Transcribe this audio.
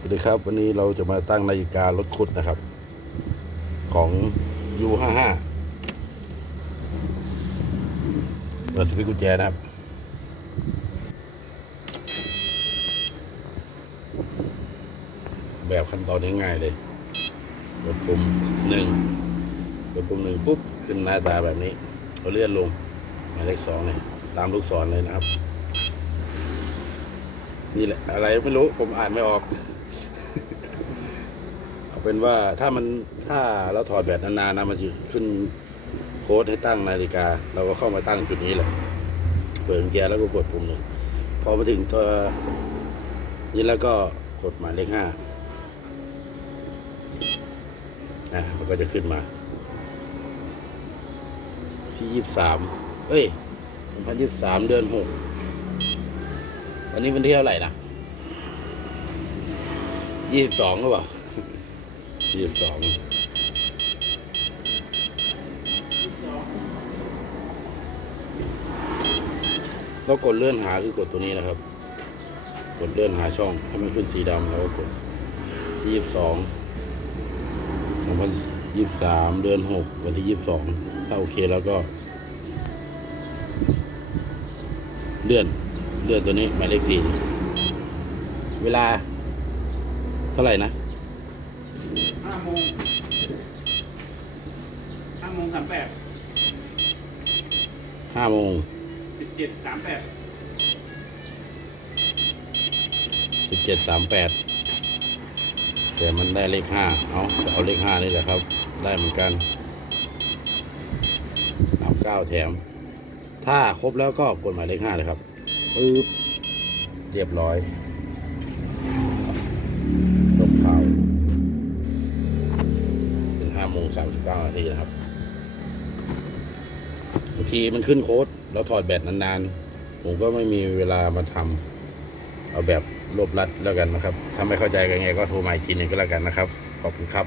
สวัสดีครับ วันนี้เราจะมาตั้งนาฬิการถขุดนะครับ ของ U55 เปิดสวิตช์กุญแจนะครับ แบบขั้นตอนง่ายๆเลยกดปุ่มหนึ่งกดปุ่มหนึ่งปุ๊บ ขึ้นหน้าตาแบบนี้เราเลื่อนลงหมายเลขสองเนี่ยตามลูกศรเลยนะครับนี่แหละอะไรไม่รู้ ผมอ่านไม่ออก เอาเป็นว่าถ้ามันถ้าเราถอดแบตนานๆนะมันจะขึ้นโค้ดให้ตั้งนาฬิกา เราก็เข้ามาตั้งจุดนี้แหละ เปิดกุญแจแล้วก็กดปุ่มหนึ่งพอมาถึงตัวนี้แล้วก็กดหมายเลขห้าอะมันก็จะขึ้นมา ที่ยี่สิบสามเอ้ยสองพันยี่สิบสามเดือนหกวันนี้วันที่เท่าไหร่นะ ยี่สิบสองหรือเปล่ายี่สิบสองเรากดเลื่อนหาคือกดตัวนี้นะครับ กดเลื่อนหาช่องให้มันขึ้นสีดำแล้วก็กดยี่สิบสองสองพันยี่สิบสามเดือนหกวันที่ยี่สิบสองถ้าโอเคแล้วก็ เลื่อนเลื่อนตัวนี้หมายเลขสี่เวลา ท่าไหร่นะห้าโมงห้าโมงสามแปดห้าโมงสิบเจ็ดสามแปดสิบเจ็ดสามแปดแต่มันได้เลขห้าเอาจะเอาเลขห้านี่แหละครับ ได้เหมือนกันเอาเก้าแถม ถ้าครบแล้วก็กดหมายเลขห้าเลยครับปึ๊บเรียบร้อย งสามสิบเก้านาทีนะครับบางทีมันขึ้นโค้ดเราถอดแบตนานๆ ผมก็ไม่มีเวลามาทำเอาแบบรวบรัดแล้วกันนะครับ ถ้าไม่เข้าใจกันไงก็โทรมาอีกทีหนึ่งก็แล้วกันนะครับ ขอบคุณครับ